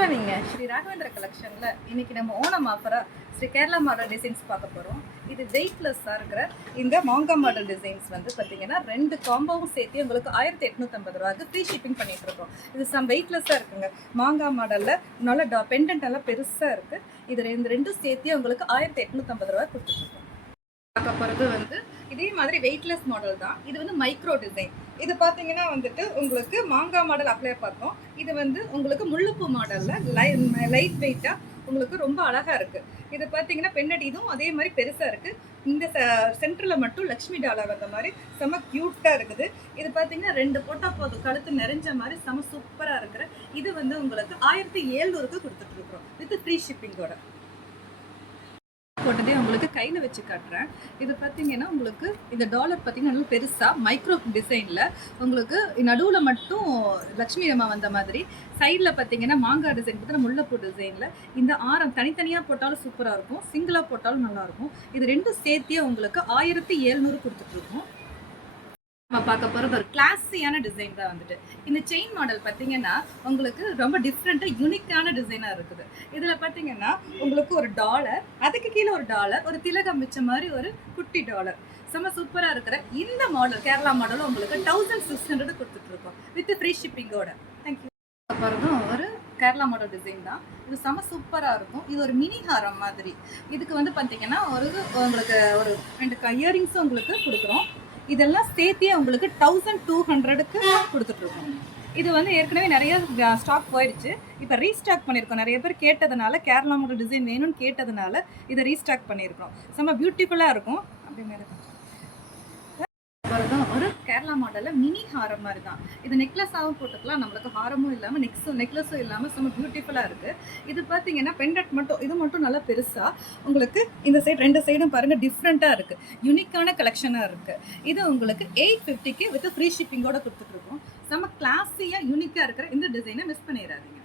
வணக்கம்ங்க. ஸ்ரீ ராகவேந்திர கலெக்ஷன்ல இன்னைக்கு நம்ம ஓணம் ஆஃபரா ஸ்ரீ கேரளா மாடல் டிசைன்ஸ் பார்க்க போறோம். இது வெயிட்லெஸ்ஸா இருக்கிற இந்த மாங்கா மாடல் டிசைன்ஸ் வந்து பார்த்தீங்கன்னா 2 காம்போவும் சேர்த்து உங்களுக்கு 1850 ரூபாய்க்கு ஃப்ரீ ஷிப்பிங் பண்ணிட்டு இருக்கோம். இது வெயிட்லெஸ்ஸா இருக்குங்க. மாங்கா மாடல்ல நல்ல பெண்டன்ட் எல்லாம் பெருசா இருக்கு. இது ரெண்டும் சேர்த்து உங்களுக்கு 1850 ரூபாய் கொடுத்துருக்கோம். பார்க்க போகிறது வந்து இதே மாதிரி வெயிட்லெஸ் மாடல் தான். இது வந்து மைக்ரோ டிசைன். இது பார்த்தீங்கன்னா வந்துட்டு உங்களுக்கு மாங்காய் மாடல் அப்ளை பார்த்தோம். இது வந்து உங்களுக்கு முள்ளுப்பூ மாடலில் லைட் வெயிட்டாக உங்களுக்கு ரொம்ப அழகாக இருக்குது. இது பார்த்தீங்கன்னா பெண்டட் இதுவும் அதே மாதிரி பெருசாக இருக்குது. இந்த சென்டரில் மட்டும் லக்ஷ்மி டாலர் வந்த மாதிரி செம்ம க்யூட்டாக இருக்குது. இது பார்த்தீங்கன்னா 2 போட்டால் போதும், கழுத்து நிறைஞ்ச மாதிரி செம்ம சூப்பராக இருக்கிற இது வந்து உங்களுக்கு 1700க்கு கொடுத்துட்ருக்குறோம் வித் ஃப்ரீ ஷிப்பிங்கோட. போட்டதே உங்களுக்கு கையில் வச்சு காட்டுறேன். இது பார்த்தீங்கன்னா உங்களுக்கு இந்த டாலர் பார்த்தீங்கன்னா நல்லா பெருசாக மைக்ரோ டிசைனில் உங்களுக்கு நடுவில் மட்டும் லக்ஷ்மி அம்மா வந்த மாதிரி, சைடில் பார்த்தீங்கன்னா மாங்காய் டிசைன் பார்த்தீங்கன்னா முல்லைப்பூ டிசைனில் இந்த ஆரம் தனித்தனியாக போட்டாலும் சூப்பராக இருக்கும், சிங்கிளாக போட்டாலும் நல்லாயிருக்கும். இது ரெண்டும் சேர்த்தியே உங்களுக்கு 1700 கொடுத்துட்ருக்கோம். நம்ம பார்க்க போகிறது ஒரு கிளாஸியான டிசைன் தான். வந்துட்டு இந்த செயின் மாடல் பார்த்தீங்கன்னா உங்களுக்கு ரொம்ப டிஃப்ரெண்ட்டாக யூனிக்கான டிசைனாக இருக்குது. இதில் பார்த்தீங்கன்னா உங்களுக்கு ஒரு டாலர், அதுக்கு கீழே ஒரு டாலர், ஒரு திலகம் வச்ச மாதிரி ஒரு குட்டி டாலர், செம்ம சூப்பராக இருக்கிற இந்த மாடல் கேரளா மாடலும் உங்களுக்கு 1600 கொடுத்துட்ருக்கோம் வித் ஃப்ரீ ஷிப்பிங்கோட. தேங்க்யூ. அப்புறம் ஒரு கேரளா மாடல் டிசைன் தான். இது செம்ம சூப்பராக இருக்கும். இது ஒரு மினி ஹாரம் மாதிரி. இதுக்கு வந்து பார்த்தீங்கன்னா உங்களுக்கு ஒரு 2 இயரிங்ஸும் உங்களுக்கு கொடுக்குறோம். இதெல்லாம் சேர்த்தியே உங்களுக்கு 1200க்கு கொடுத்துட்ருக்கோம். இது வந்து ஏற்கனவே நிறைய ஸ்டாக் போயிடுச்சு. இப்போ ரீஸ்டாக் பண்ணியிருக்கோம். நிறைய பேர் கேட்டதுனால, கேரளா மாடல் டிசைன் வேணும்னு கேட்டதுனால இதை ரீஸ்டாக் பண்ணியிருக்கோம். செம்ம பியூட்டிஃபுல்லாக இருக்கும். அப்படிங்கிறது தான் ஒரு கேரளா மாடலில் மினி ஹாரம் மாதிரி தான். இது நெக்லஸாகவும் போட்டுக்கலாம், நம்மளுக்கு ஹாரமும் இல்லாமல் நெக்லஸும் இல்லாமல் செம்ம பியூட்டிஃபுல்லாக இருக்குது. இது பார்த்தீங்கன்னா பெண்டட் மட்டும், இது மட்டும் நல்லா பெருசாக உங்களுக்கு இந்த சைடு 2 சைடும் பாருங்கள் டிஃப்ரெண்ட்டாக இருக்குது, யூனிக்கான கலெக்ஷனாக இருக்குது. இது உங்களுக்கு 850க்கு வித் ஃப்ரீ ஷிப்பிங்கோடு கொடுத்துட்ருக்கோம். செம்ம கிளாஸியாக யூனிக்காக இருக்கிற இந்த டிசைனை மிஸ் பண்ணிடாதீங்க.